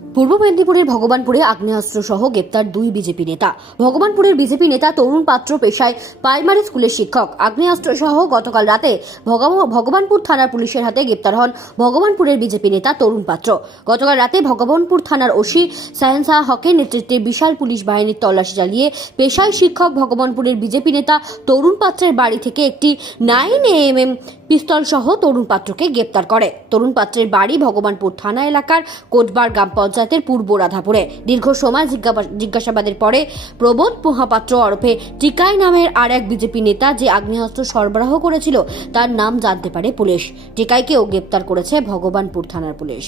পূর্ব মেদিনীপুরের ভগবানপুরে আগ্নেয়াস্ত্র সহ গ্রেপ্তার দুই বিজেপি নেতা। ভগবানপুরের বিজেপি নেতা তরুণ পাত্র পেশায় প্রাইমারি স্কুলের শিক্ষক। আগ্নেয়াস্ত্র সহ গতকাল রাতে ভগবানপুর থানার পুলিশের হাতে গ্রেপ্তার হন ভগবানপুরের বিজেপি নেতা তরুণ পাত্র। গতকাল রাতে ভগবানপুর থানার ওসি সায়েন্সা হকের নেতৃত্বে বিশাল পুলিশ বাহিনীর তল্লাশি চালিয়ে পেশায় শিক্ষক ভগবানপুরের বিজেপি নেতা তরুণ পাত্রের বাড়ি থেকে একটি নাইন এম এম পিস্তল সহ তরুণ পাত্রকে গ্রেপ্তার করে। তরুণ পাত্রের বাড়ি ভগবানপুর থানা এলাকার কোটবার গ্রাম পঞ্চায়েতের পূর্ব রাধাপুরে। দীর্ঘ সময় জিজ্ঞাসাবাদের পরে প্রবোধ মহাপাত্র ওরফে টিকাই নামের আর এক বিজেপি নেতা যে আগ্নেয়াস্ত্র সরবরাহ করেছিল, তার নাম জানতে পারে পুলিশ। টিকাইকেও গ্রেপ্তার করেছে ভগবানপুর থানার পুলিশ।